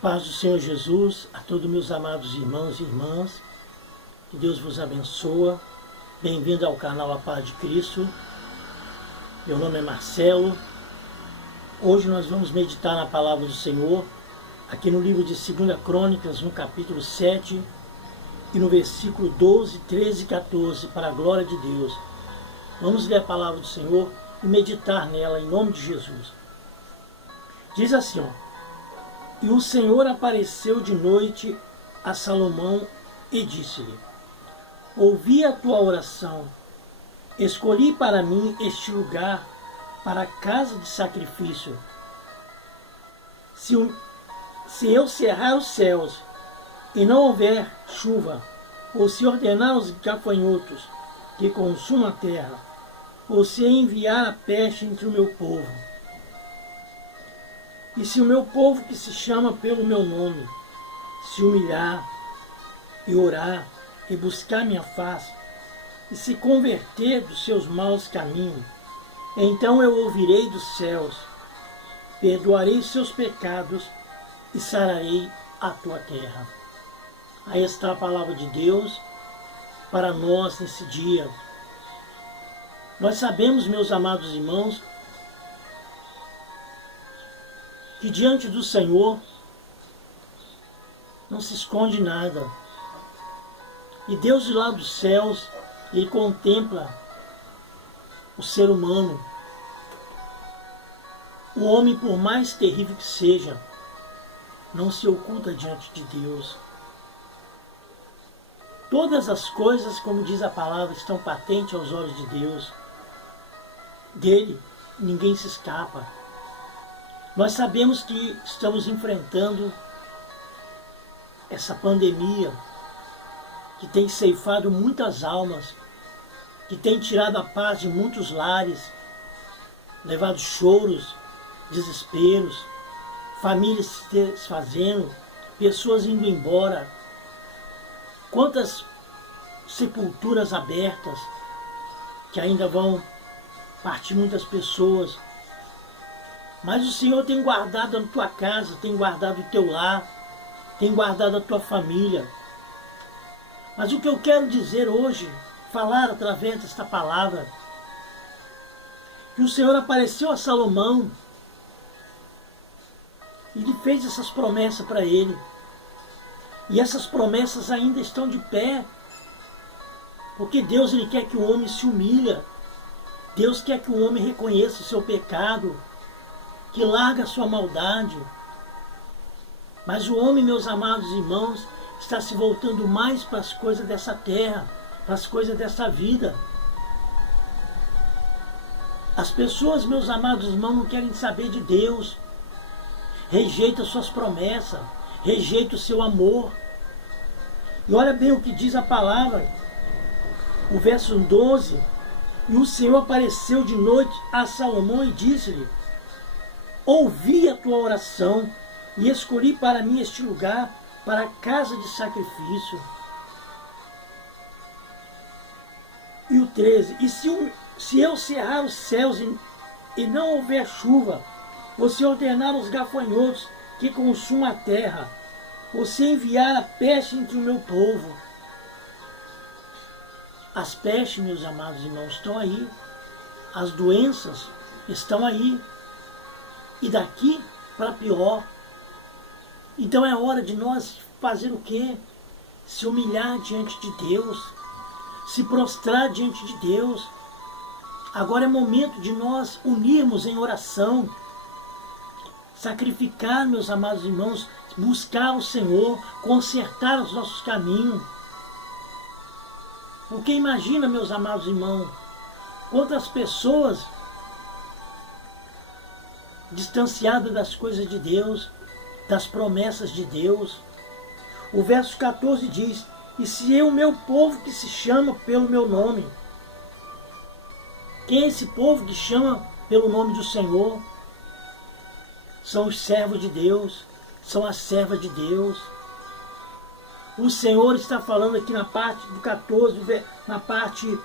Paz do Senhor Jesus, a todos meus amados irmãos e irmãs, que Deus vos abençoe. Bem-vindo ao canal A Paz de Cristo. Meu nome é Marcelo. Hoje nós vamos meditar na palavra do Senhor, aqui no livro de 2 Crônicas, no capítulo 7, e no versículo 12, 13 e 14, para a glória de Deus. Vamos ler a palavra do Senhor e meditar nela em nome de Jesus. Diz assim, E o Senhor apareceu de noite a Salomão e disse-lhe: Ouvi a tua oração, escolhi para mim este lugar para a casa de sacrifício. Se eu cerrar os céus e não houver chuva, ou se ordenar aos gafanhotos que consumam a terra, ou se enviar a peste entre o meu povo, e se o meu povo que se chama pelo meu nome se humilhar e orar e buscar minha face e se converter dos seus maus caminhos, então eu ouvirei dos céus, perdoarei os seus pecados e sararei a tua terra. Aí está a palavra de Deus para nós nesse dia. Nós sabemos, meus amados irmãos, que diante do Senhor não se esconde nada. E Deus de lá dos céus, Ele contempla o ser humano. O homem, por mais terrível que seja, não se oculta diante de Deus. Todas as coisas, como diz a palavra, estão patentes aos olhos de Deus. Dele, ninguém se escapa. Nós sabemos que estamos enfrentando essa pandemia que tem ceifado muitas almas, que tem tirado a paz de muitos lares, levado choros, desesperos, famílias se desfazendo, pessoas indo embora. Quantas sepulturas abertas que ainda vão partir muitas pessoas. Mas o Senhor tem guardado a tua casa, tem guardado o teu lar, tem guardado a tua família. Mas o que eu quero dizer hoje, falar através desta palavra, que o Senhor apareceu a Salomão e ele fez essas promessas para ele. E essas promessas ainda estão de pé, porque Deus ele quer que o homem se humilhe, Deus quer que o homem reconheça o seu pecado, que larga a sua maldade. Mas o homem, meus amados irmãos, está se voltando mais para as coisas dessa terra, para as coisas dessa vida. As pessoas, meus amados irmãos, não querem saber de Deus. Rejeita suas promessas, rejeita o seu amor. E olha bem o que diz a palavra, o verso 12. E o Senhor apareceu de noite a Salomão e disse-lhe: Ouvi a tua oração e escolhi para mim este lugar para a casa de sacrifício. E o 13. E se eu cerrar os céus e não houver chuva, ou se ordenar aos gafanhotos que consumam a terra, ou se enviar a peste entre o meu povo. As pestes, meus amados irmãos, estão aí. As doenças estão aí. E daqui para pior. Então é hora de nós fazer o quê? Se humilhar diante de Deus, se prostrar diante de Deus. Agora é momento de nós unirmos em oração, sacrificar, meus amados irmãos, buscar o Senhor, consertar os nossos caminhos. Porque imagina, meus amados irmãos, quantas pessoas distanciado das coisas de Deus, das promessas de Deus. O verso 14 diz: E se o meu povo que se chama pelo meu nome. Quem é esse povo que chama pelo nome do Senhor? São os servos de Deus, são as servas de Deus. O Senhor está falando aqui na parte do 14, na parte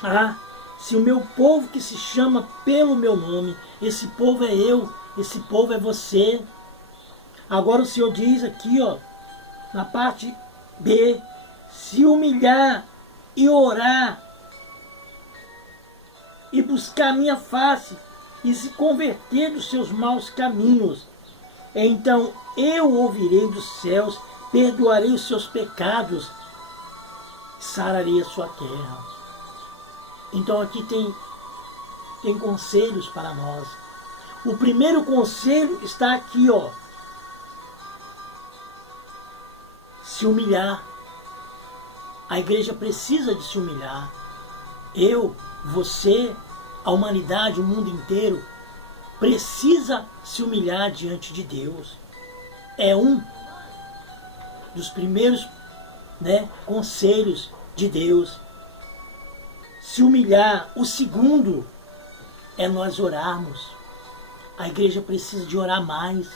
A, se o meu povo que se chama pelo meu nome, esse povo é eu, esse povo é você. Agora o Senhor diz aqui, ó, na parte B, se humilhar e orar e buscar a minha face e se converter dos seus maus caminhos, então eu ouvirei dos céus, perdoarei os seus pecados, sararei a sua terra. Então aqui tem conselhos para nós. O primeiro conselho está aqui, ó. Se humilhar. A igreja precisa de se humilhar. Eu, você, a humanidade, o mundo inteiro, precisa se humilhar diante de Deus. É um dos primeiros, conselhos de Deus. Se humilhar. O segundo é nós orarmos. A igreja precisa de orar mais.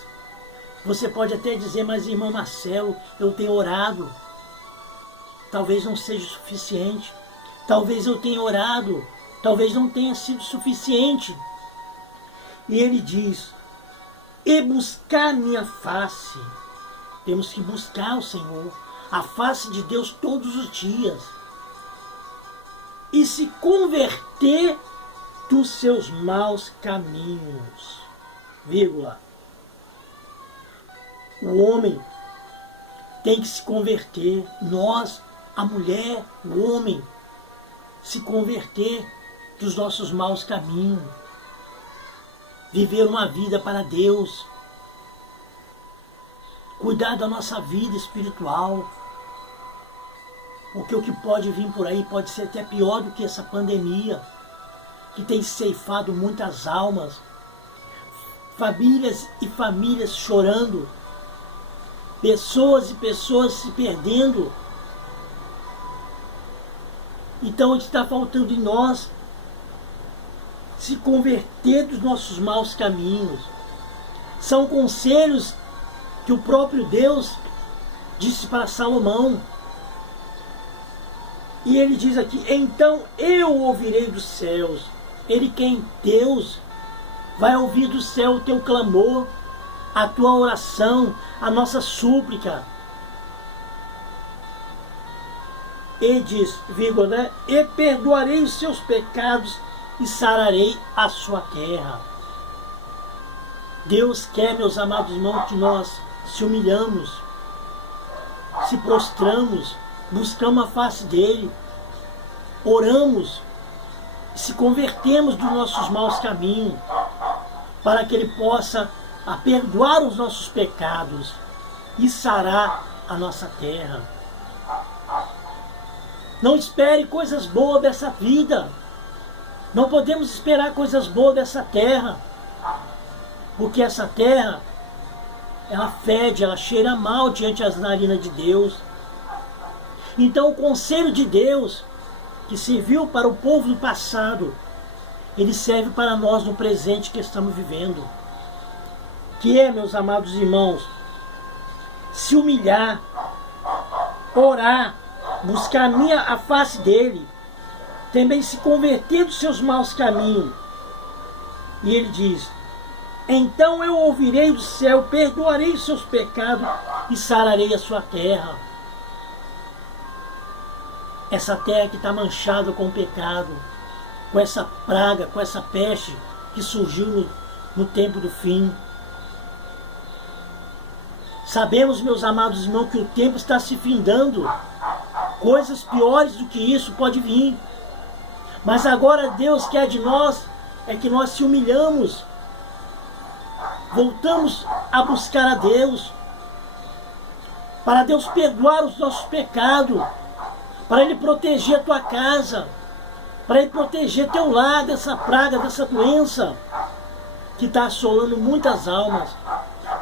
Você pode até dizer, mas irmão Marcelo, eu tenho orado. Talvez não seja suficiente. Talvez eu tenha orado. Talvez não tenha sido suficiente. E ele diz, e buscar minha face. Temos que buscar o Senhor, a face de Deus todos os dias. E se converter dos seus maus caminhos. Vírgula. O homem tem que se converter. Nós, a mulher, o homem, se converter dos nossos maus caminhos. Viver uma vida para Deus. Cuidar da nossa vida espiritual. Porque o que pode vir por aí pode ser até pior do que essa pandemia, que tem ceifado muitas almas. Famílias e famílias chorando. Pessoas e pessoas se perdendo. Então está faltando em nós se converter dos nossos maus caminhos. São conselhos que o próprio Deus disse para Salomão. E ele diz aqui, então eu ouvirei dos céus. Ele quem? Deus. Vai ouvir do céu o teu clamor, a tua oração, a nossa súplica. E diz, vírgula, e perdoarei os seus pecados e sararei a sua terra. Deus quer, meus amados irmãos, que nós se humilhamos, se prostramos, buscamos a face dele, oramos, se convertemos dos nossos maus caminhos, para que ele possa perdoar os nossos pecados e sarar a nossa terra. Não espere coisas boas dessa vida. Não podemos esperar coisas boas dessa terra. Porque essa terra, ela fede, ela cheira mal diante das narinas de Deus. Então o conselho de Deus, que serviu para o povo do passado, ele serve para nós no presente que estamos vivendo. Que é, meus amados irmãos, se humilhar, orar, buscar a face dele, também se converter dos seus maus caminhos. E ele diz, então eu ouvirei do céu, perdoarei os seus pecados e sararei a sua terra. Essa terra que está manchada com o pecado, com essa praga, com essa peste que surgiu no tempo do fim. Sabemos, meus amados irmãos, que o tempo está se findando. Coisas piores do que isso pode vir. Mas agora Deus quer de nós é que nós se humilhamos. Voltamos a buscar a Deus. Para Deus perdoar os nossos pecados. Para Ele proteger a tua casa. Para Ele proteger teu lar dessa praga, dessa doença que está assolando muitas almas.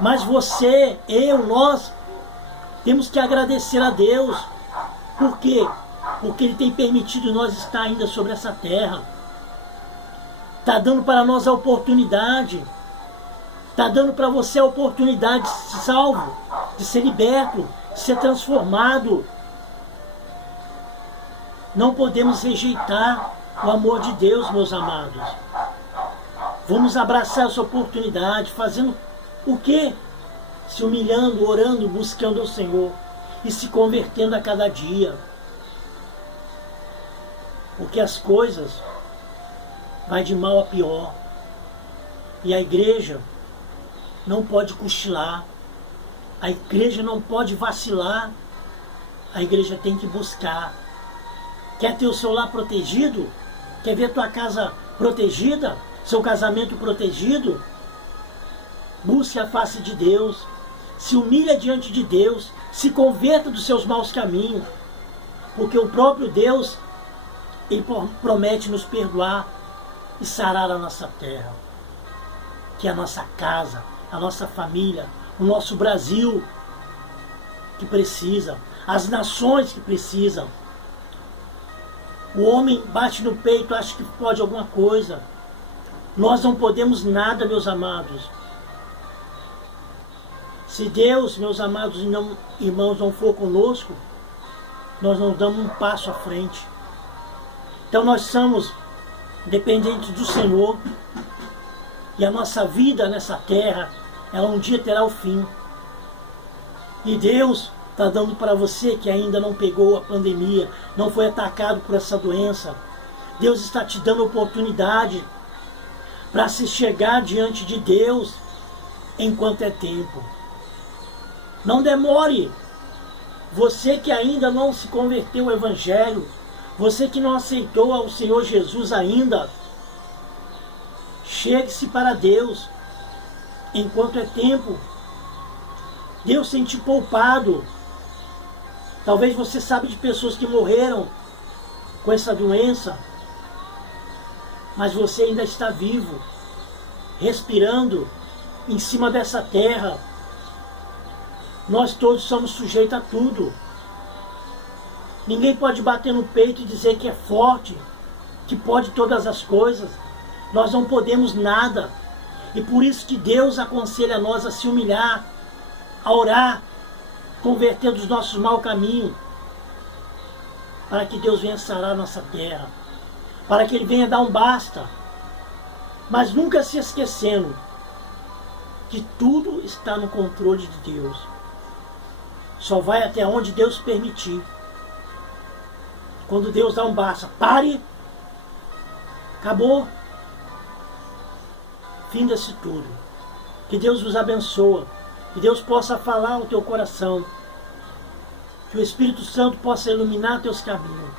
Mas você, eu, nós, temos que agradecer a Deus. Por quê? Porque Ele tem permitido nós estar ainda sobre essa terra. Está dando para nós a oportunidade. Está dando para você a oportunidade de ser salvo, de ser liberto, de ser transformado. Não podemos rejeitar o amor de Deus, meus amados. Vamos abraçar essa oportunidade, fazendo o quê? se humilhando, orando, buscando o Senhor e se convertendo a cada dia. Porque as coisas vai de mal a pior. E a igreja não pode cochilar. A igreja não pode vacilar. A igreja tem que buscar. Quer ter o seu lar protegido? Quer ver tua casa protegida? Seu casamento protegido? Busque a face de Deus. Se humilha diante de Deus. Se converta dos seus maus caminhos. Porque o próprio Deus, Ele promete nos perdoar e sarar a nossa terra. Que é a nossa casa, a nossa família, o nosso Brasil que precisa. As nações que precisam. O homem bate no peito, acha que pode alguma coisa. Nós não podemos nada, meus amados. Se Deus, meus amados irmãos, não for conosco, nós não damos um passo à frente. Então nós somos dependentes do Senhor. E a nossa vida nessa terra, ela um dia terá o fim. E Deus está dando para você que ainda não pegou a pandemia, não foi atacado por essa doença. Deus está te dando oportunidade para se chegar diante de Deus enquanto é tempo. Não demore. Você que ainda não se converteu ao Evangelho, você que não aceitou ao Senhor Jesus ainda, chegue-se para Deus enquanto é tempo. Deus tem te poupado. Talvez você sabe de pessoas que morreram com essa doença, mas você ainda está vivo, respirando em cima dessa terra. Nós todos somos sujeitos a tudo. Ninguém pode bater no peito e dizer que é forte, que pode todas as coisas. Nós não podemos nada. E por isso que Deus aconselha a nós a se humilhar, a orar, converter dos nossos maus caminhos, para que Deus venha sarar nossa terra, para que Ele venha dar um basta, mas nunca se esquecendo que tudo está no controle de Deus. Só vai até onde Deus permitir. Quando Deus dá um basta, pare, acabou, fim desse tudo. Que Deus vos abençoe. Que Deus possa falar ao teu coração. Que o Espírito Santo possa iluminar teus caminhos.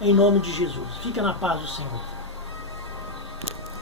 Em nome de Jesus. Fica na paz do Senhor.